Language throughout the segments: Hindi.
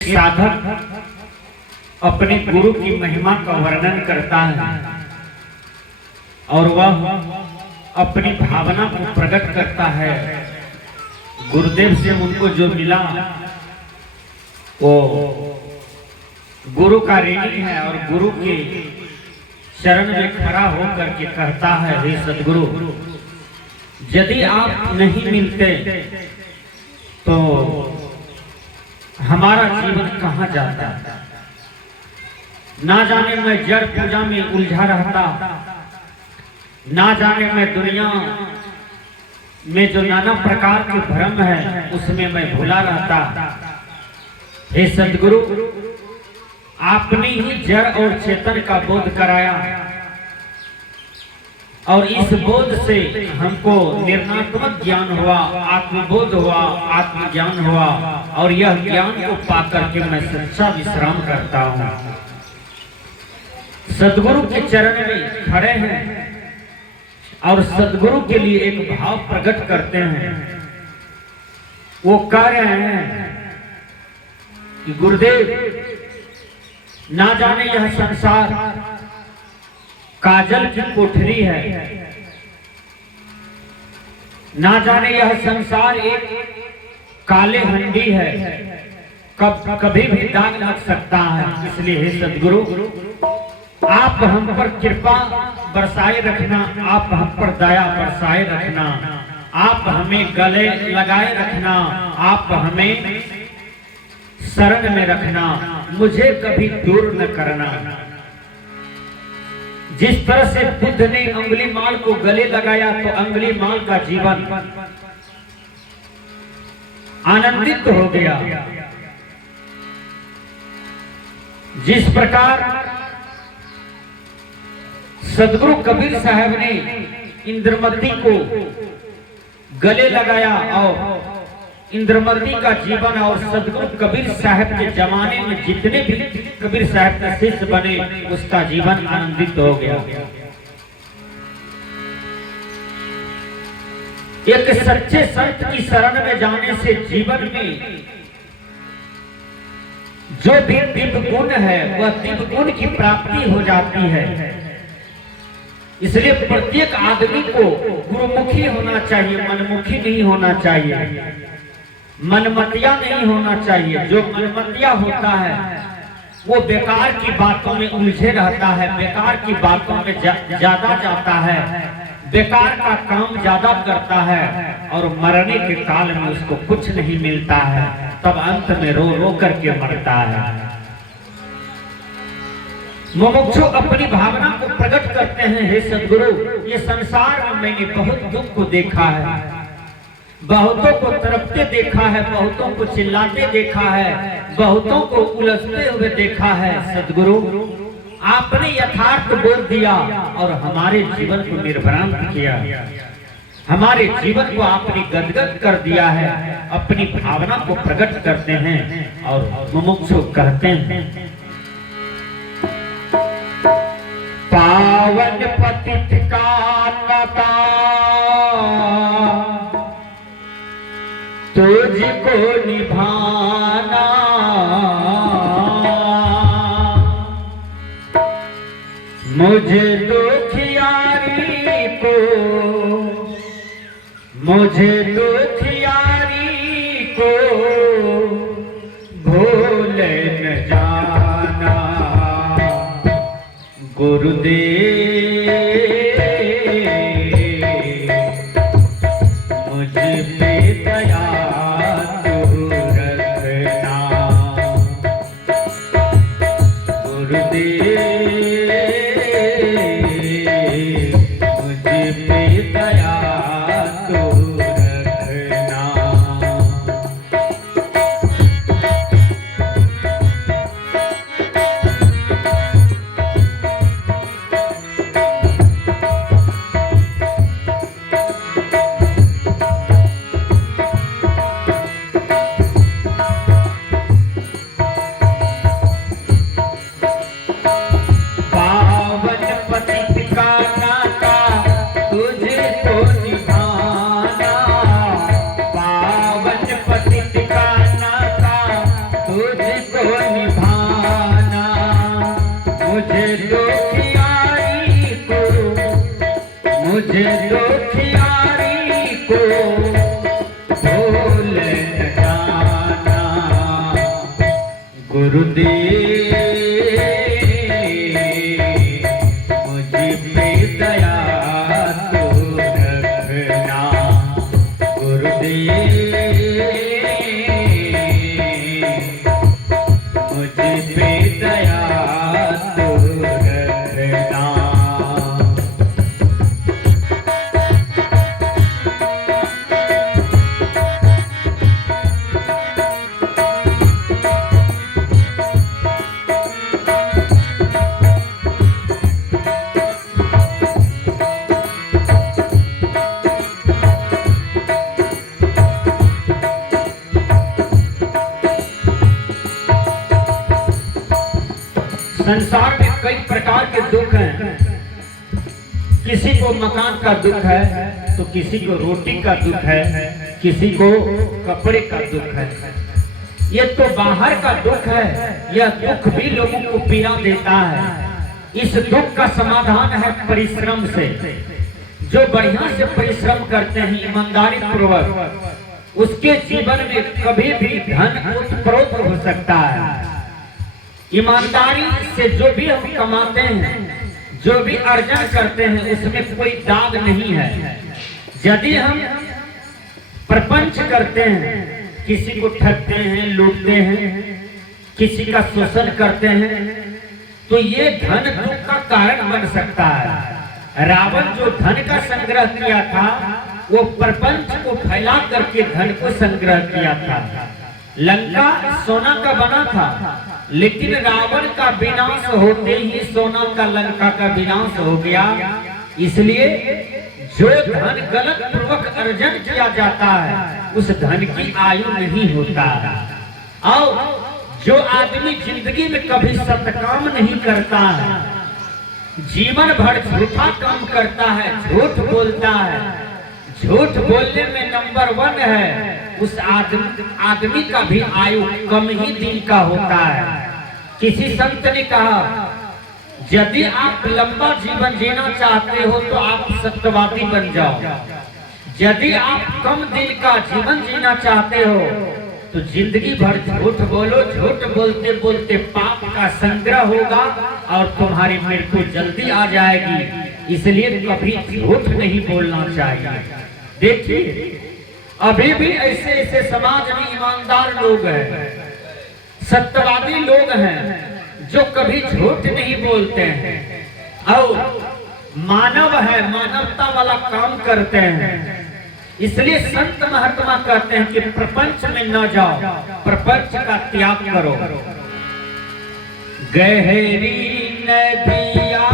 साधक अपने गुरु की महिमा का वर्णन करता है और वह अपनी भावना को प्रकट करता है। गुरुदेव से उनको जो मिला वो गुरु का ऋणी है और गुरु के चरण में खड़ा होकर के कहता है, हे सदगुरु, यदि आप नहीं मिलते तो हमारा जीवन कहाँ जाता। ना जाने मैं जड़ पूजा में उलझा रहता, ना जाने मैं दुनिया में जो नाना प्रकार के भ्रम है उसमें मैं भुला रहता। हे सदगुरु, आपने ही जड़ और चेतन का बोध कराया और इस बोध से हमको निर्णात्मक ज्ञान हुआ, आत्मबोध हुआ, आत्मज्ञान हुआ और यह ज्ञान को पाकर के मैं सच्चा विश्राम करता हूँ। सदगुरु के चरण में खड़े हैं और सदगुरु के लिए एक भाव प्रकट करते हैं। वो कह रहे हैं कि गुरुदेव, ना जाने यह संसार काजल की कोठरी है, ना जाने यह संसार एक काले हंडी है, कभी भी दाग लग सकता है। इसलिए हे सदगुरु, आप हम पर कृपा बरसाए रखना, आप हम पर दया बरसाए रखना, आप हमें गले लगाए रखना, आप हमें शरण में रखना, मुझे कभी दूर न करना। जिस तरह से बुद्ध ने अंगुलीमाल को गले लगाया तो अंगुलीमाल का जीवन आनंदित हो गया। जिस प्रकार सदगुरु कबीर साहब ने इंद्रमती को गले लगाया और इंद्रमती का जीवन और सदगुरु कबीर साहब के जमाने में जितने भी कबीर साहब के शिष्य बने उसका जीवन आनंदित हो गया। एक सच्चे संत की शरण में जाने से जीवन में जो भी दिव्य गुण है वह दिव्य गुण की प्राप्ति हो जाती है। इसलिए प्रत्येक आदमी को गुरुमुखी होना चाहिए, मनमुखी नहीं होना चाहिए, मनमतिया नहीं होना चाहिए। जो मनमतिया होता है वो बेकार की बातों में उलझे रहता है, बेकार की बातों में ज्यादा जाता है, बेकार का काम ज्यादा करता है और मरने के काल में उसको कुछ नहीं मिलता है, तब अंत में रो रो करके मरता है। मुमुक्षु अपनी भावना को प्रकट करते हैं, हे सदगुरु, ये संसार में मैंने बहुत दुख को देखा है, बहुतों को तड़पते देखा है, बहुतों को चिल्लाते देखा है, बहुतों को उलझते हुए देखा है। सदगुरु, आपने यथार्थ बोल दिया और हमारे जीवन को निर्भ्रांत किया, हमारे जीवन को आपने गदगद कर दिया है। अपनी भावना को प्रकट करते हैं और मुमुक्षु कहते हैं, पावन पतित का नता तुझको निभाना, मुझे दुखियारी को, मुझे दुखियारी को भूल न जाना। गुरुदेव मुझ पे दया तू रखना, गुरुदेव मुझ पे दया तू रखना। तुझको निभाना, मुझे दुखियारी को, मुझे दुखियारी को भूल न जाना। गुरुदेव मुझ पे दया तू रखना, गुरुदेव मुझ पे दया तू रखना। संसार में कई प्रकार के दुख हैं। किसी को मकान का दुख है तो किसी को रोटी का दुख है, किसी को कपड़े का दुख है। ये तो बाहर का दुख है। यह दुख भी लोगों को पीड़ा देता है। इस दुख का समाधान है परिश्रम से। जो बढ़िया से परिश्रम करते हैं ईमानदारी पूर्वक, उसके जीवन में कभी भी धन उत्प्रोत हो सकता है। ईमानदारी से जो भी हम कमाते हैं, जो भी अर्जन करते हैं, उसमें कोई दाग नहीं है। यदि हम प्रपंच करते हैं, किसी को ठगते हैं, लूटते हैं, किसी का शोषण करते हैं, तो ये धन दुख का कारण बन सकता है। रावण जो धन का संग्रह किया था, वो प्रपंच को फैला करके धन को संग्रह किया था। लंका सोना का बना था, लेकिन रावण का विनाश होते ही सोना का लंका का विनाश हो गया। इसलिए जो धन गलत पूर्वक अर्जन किया जाता है, उस धन की आयु नहीं होता। और जो आदमी जिंदगी में कभी सत्काम नहीं करता है, जीवन भर झूठा काम करता है, झूठ बोलता है, झूठ बोलने में नंबर 1 है, उस आदमी का भी आयु कम ही दिन का होता है। किसी संत ने कहा, यदि आप लंबा जीवन जीना चाहते हो तो आप सत्यवादी बन जाओ। यदि आप कम दिन का जीवन जीना चाहते हो तो जिंदगी भर झूठ बोलो। झूठ बोलते बोलते पाप का संग्रह होगा और तुम्हारी मृत्यु जल्दी आ जाएगी। इसलिए कभी झूठ नहीं बोलना चाहिए। देखिए, अभी भी ऐसे ऐसे समाज में ईमानदार लोग हैं, सत्यवादी लोग हैं, जो कभी झूठ नहीं बोलते हैं और मानव है, मानवता वाला काम करते हैं। इसलिए संत महात्मा कहते हैं कि प्रपंच में न जाओ, प्रपंच का त्याग करो। गहरी नदिया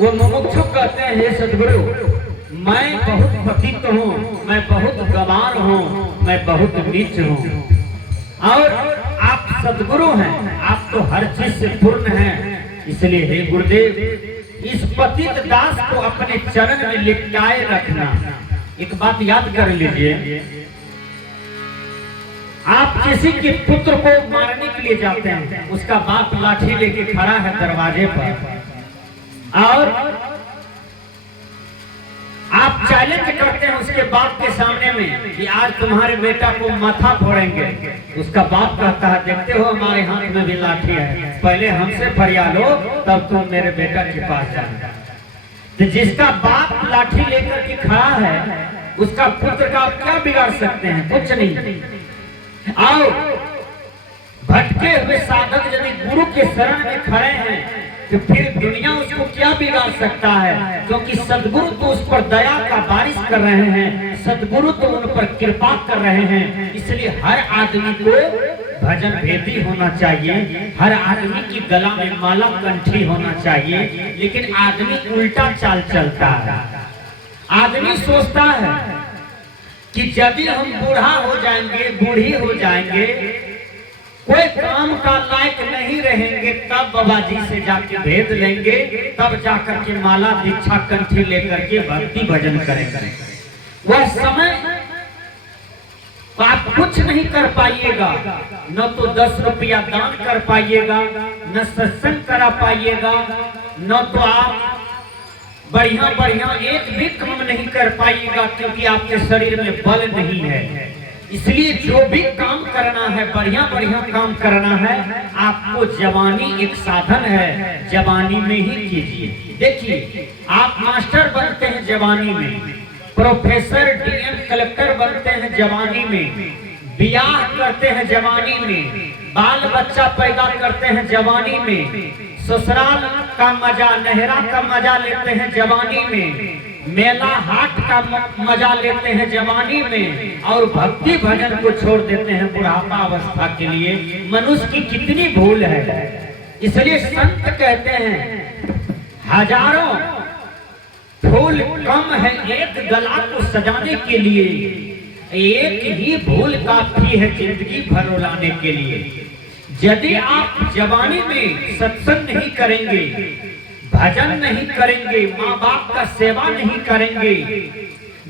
वो मुमुक्षु कहते हैं, हे सदगुरु, मैं बहुत पतित हूँ, मैं बहुत गंवार हूँ, मैं बहुत नीच हूँ। और आप सदगुरु हैं, आप तो हर चीज से पूर्ण हैं। इसलिए हे गुरुदेव, इस पतित दास को अपने चरण में लिपटाए रखना। एक बात याद कर लीजिए, आप किसी के पुत्र को मारने के लिए जाते हैं, उसका बाप लाठी लेके खड़ा है दरवाजे पर और आप चैलेंज करते हैं उसके बाप के सामने में कि आज तुम्हारे बेटा को माथा फोड़ेंगे। उसका बाप कहता है देखते हो हमारे हाथ में भी लाठी है, पहले हमसे फरियाद लो तब तुम मेरे बेटा के पास जाना। तो जिसका बाप लाठी लेकर के खड़ा है उसका पुत्र का आप क्या बिगाड़ सकते हैं? कुछ नहीं। आओ, भटके हुए साधक यदि गुरु के शरण में खड़े हैं तो फिर दुनिया उसको क्या बिगाड़ सकता है? क्योंकि सदगुरु तो उस पर दया का बारिश कर रहे हैं, सदगुरु तो उन पर कृपा कर रहे हैं। इसलिए हर आदमी को भजन भेदी होना चाहिए, हर आदमी की गला में माला कंठी होना चाहिए। लेकिन आदमी उल्टा चाल चलता है। आदमी सोचता है कि यदि हम बूढ़ा हो जाएंगे, बूढ़ी हो जाएंगे, कोई काम का लायक नहीं रहेंगे, तब बाबा जी से जाके भेद लेंगे, तब जाकर के माला दीक्षा कंठी लेकर के भक्ति भजन करेंगे। वह समय आप कुछ नहीं कर पाइएगा, न तो 10 रुपया दान कर पाइएगा, न सत्संग करा पाइएगा, न तो आप बढ़िया बढ़िया एक भी काम नहीं कर पाइएगा, क्योंकि आपके शरीर में बल नहीं है। इसलिए जो भी काम करना है, बढ़िया बढ़िया काम करना है, आपको जवानी एक साधन है, जवानी में ही कीजिए। देखिए, आप मास्टर बनते हैं जवानी में, प्रोफेसर, डीएम, कलेक्टर बनते हैं जवानी में, ब्याह करते हैं जवानी में, बाल बच्चा पैदा करते हैं जवानी में, ससुराल का मजा, नहरा का मजा लेते हैं जवानी में, मेला हाट का मजा लेते हैं जवानी में, और भक्ति भजन को छोड़ देते हैं बुढ़ापा अवस्था के लिए। मनुष्य की कितनी भूल है। इसलिए संत कहते हैं हजारों फूल कम है एक गला को सजाने के लिए, एक ही भूल काफी है जिंदगी भर रुलाने के लिए। यदि आप जवानी में सत्संग नहीं करेंगे, भजन नहीं करेंगे, माँ बाप का सेवा नहीं करेंगे,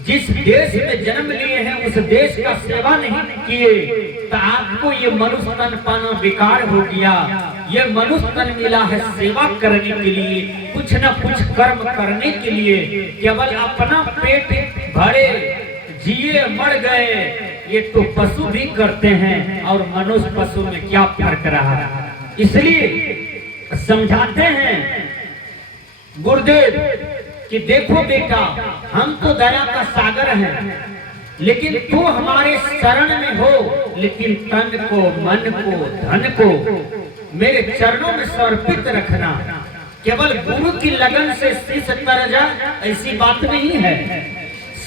जिस देश में जन्म लिए हैं उस देश का सेवा नहीं किए, तो आपको ये मनुष्य तन पाना बेकार हो गया। ये मनुष्य तन मिला है सेवा करने के लिए, कुछ न कुछ कर्म करने के लिए। केवल अपना पेट भरे जिए मर गए, ये तो पशु भी करते हैं, और मनुष्य पशु में क्या फर्क रहा। इसलिए समझाते हैं गुरुदेव कि देखो बेटा, हम तो दया का सागर हैं, लेकिन तू हमारे शरण में हो, लेकिन तन को, मन को, धन को मेरे चरणों में समर्पित रखना। केवल गुरु की लगन से शिष्य तर जा, ऐसी बात नहीं है।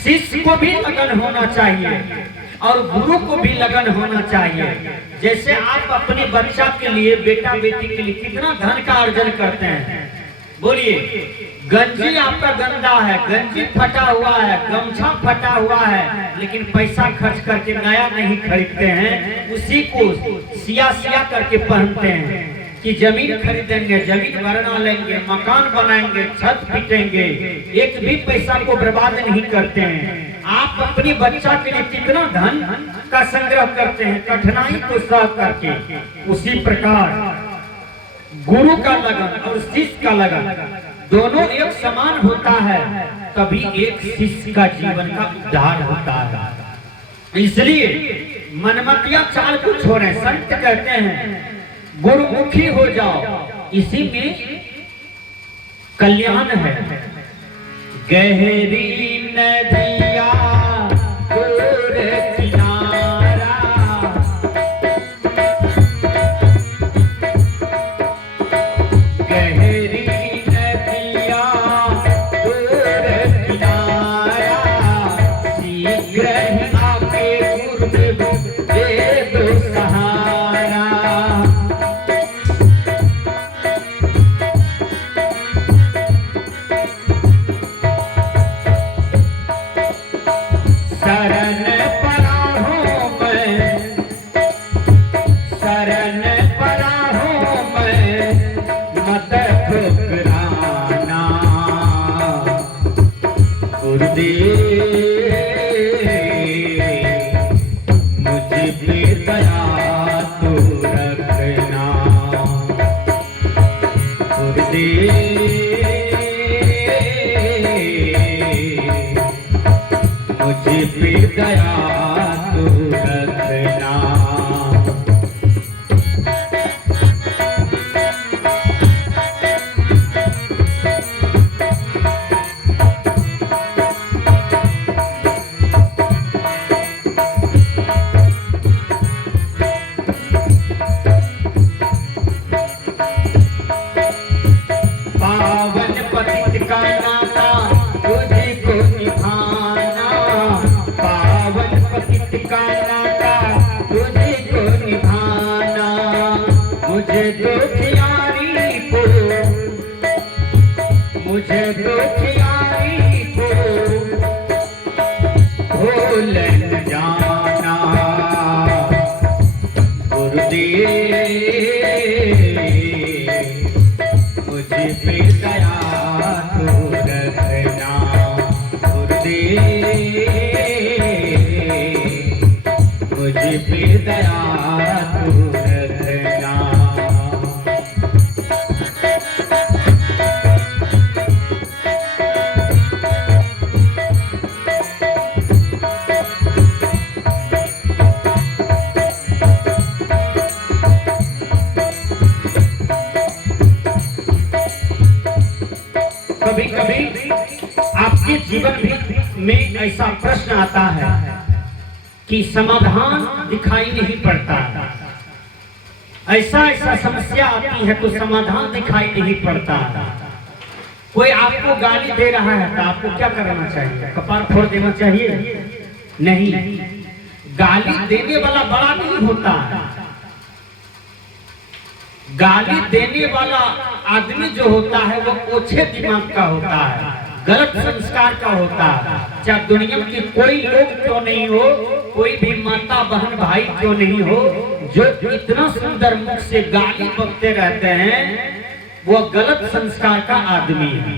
शिष्य को भी लगन होना चाहिए और गुरु को भी लगन होना चाहिए। जैसे आप अपने बच्चा के लिए, बेटा बेटी के लिए कितना धन का अर्जन करते हैं। बोलिए, गंजी आपका गंदा है, गंजी फटा हुआ है, गमछा फटा हुआ है, लेकिन पैसा खर्च करके नया नहीं खरीदते हैं, उसी को सिया सिया करके पहनते हैं कि जमीन खरीदेंगे, जमीन बना लेंगे, मकान बनाएंगे, छत पीटेंगे, एक भी पैसा को बर्बाद नहीं करते हैं। आप अपनी बच्चा के लिए कितना धन का संग्रह करते हैं, कठिनाई को सह करके। उसी प्रकार गुरु का लगन और शिष्य का लगन दोनों एक समान होता है, तभी एक शिष्य का जीवन का उद्धार होता है। इसलिए मनमतिया चाल को छोड़ें। संत कहते हैं गुरुमुखी हो जाओ, इसी में कल्याण है। गहरी नदिया दूर किनारा, गहरी नदिया दूर किनारा, शीघ्र ही आके गुरुदेव दे दो सहारा। शरण पड़ा हूँ मैं मत ठुकराना गुरुदेव मुझ पे दया तू रखना गुरुदेव मुझ पे दया तू रखना। पावन पतित का नाता तुझे को निभाना पावन पतित का नाता तुझे को निभाना मुझे दुखियारी को भूल न जाना गुरुदेव मुझे पे दया तू रखना गुरुदेव मुझे पे दया तू रखना। कभी कभी आपके जीवन में ऐसा प्रश्न आता है कि समाधान दिखाई नहीं पड़ता, ऐसा समस्या आती है तो समाधान दिखाई नहीं पड़ता। कोई आपको गाली दे रहा है तो आपको क्या करना चाहिए? कपार फोड़ देना चाहिए? नहीं, गाली देने वाला बड़ा नहीं होता, गाली देने वाला आदमी जो होता है वो ओछे दिमाग का होता है, गलत संस्कार का होता है। चाहे दुनिया के कोई लोग क्यों नहीं हो, कोई भी माता बहन भाई क्यों नहीं हो, जो इतना सुंदर मुख से गाली बकते रहते हैं वो गलत संस्कार का आदमी है।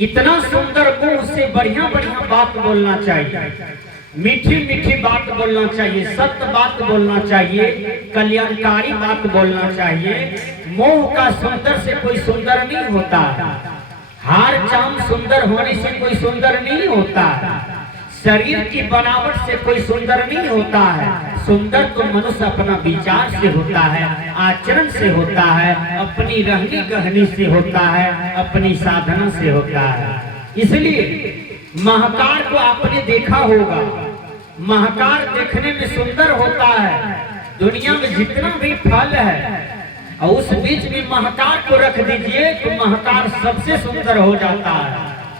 इतना सुंदर मुंह से बढ़िया बढ़िया बात बोलना चाहिए, मीठी मीठी बात बोलना चाहिए, सत्य बात बोलना चाहिए, कल्याणकारी बात बोलना चाहिए। मोह का सुंदर से कोई सुंदर नहीं होता, हार चाम सुंदर होने से कोई सुंदर नहीं होता, शरीर की बनावट से कोई सुंदर नहीं होता है। सुंदर तो मनुष्य अपना विचार से होता है, आचरण से होता है, अपनी रहनी कहनी से होता है, अपनी साधना से होता है। इसलिए महाकार को आपने देखा होगा, महाकार देखने में सुंदर होता है। दुनिया में जितना भी फल है और उस बीच में महाकार को रख दीजिए तो महाकार सबसे सुंदर हो जाता है,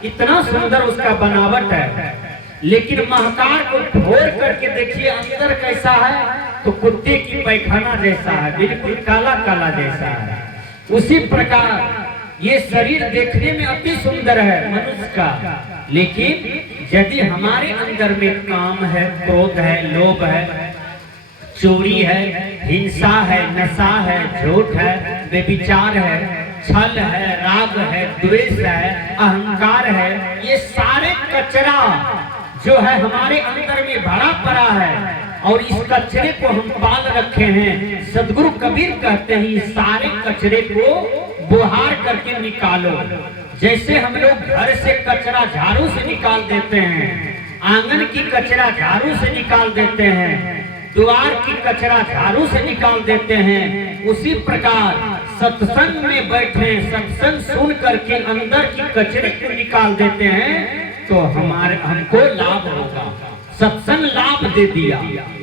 इतना सुंदर उसका बनावट है। लेकिन महाकार को फोड़ करके देखिए अंदर कैसा है, तो कुत्ते की पैखाना जैसा है, बिल्कुल काला काला जैसा है। उसी प्रकार ये शरीर देखने में अति सुंदर है मनुष्य का, लेकिन यदि हमारे अंदर में काम है, क्रोध है, लोभ है, चोरी है, हिंसा है, नशा है, झूठ है, व्यभिचार है, छल है, राग है, द्वेष है, अहंकार है, ये सारे कचरा जो है हमारे अंदर में भरा पड़ा है और इस कचरे को हम पाल रखे हैं। सदगुरु कबीर कहते हैं इस सारे कचरे को बुहार करके निकालो। जैसे हम लोग घर से कचरा झाड़ू से निकाल देते हैं, आंगन की कचरा झाड़ू से निकाल देते हैं, द्वार की कचरा झाड़ू से निकाल देते हैं, उसी प्रकार सत्संग में बैठे सत्संग सुन करके अंदर की कचरे को निकाल देते हैं तो हमको लाभ होगा। सत्संग लाभ दे दिया,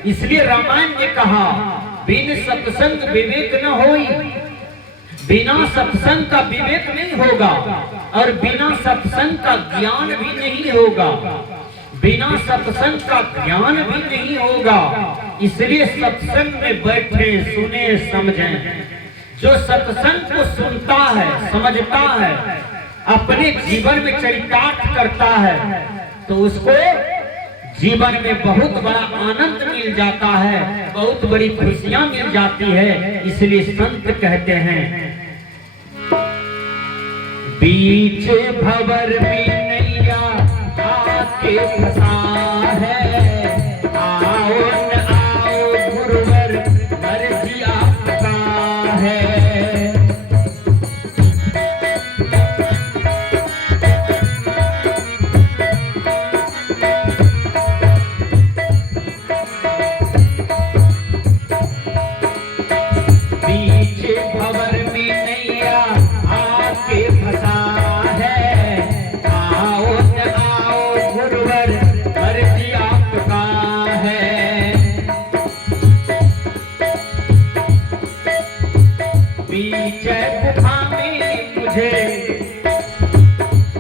इसलिए रामायण ने कहा बिन सत्संग विवेक न होई, बिना सत्संग का विवेक नहीं होगा और बिना सत्संग का ज्ञान भी नहीं होगा, बिना सत्संग का ज्ञान भी नहीं होगा। इसलिए सत्संग में बैठे सुने समझें। जो सत्संग को सुनता है, समझता है, अपने जीवन में चरितार्थ करता है तो उसको जीवन में बहुत बड़ा आनंद मिल जाता है, बहुत बड़ी खुशियां मिल जाती है। इसलिए संत कहते हैं, बीच भंवर में नैया आके फंसा है, आओ न आओ गुरुवर मर्जी आपका है।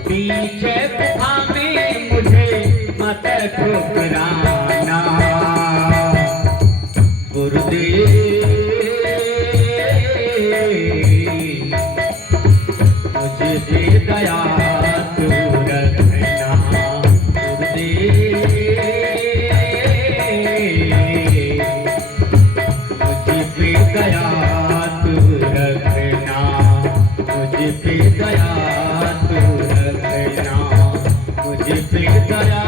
पीछे गुफा में मुझे मत ठुकराना गुरुदेव, मुझे दे दया तू रखना गुरुदेव, मुझे दे दया तू रखना, मुझे दे दया तू रखना, मुझे पे दया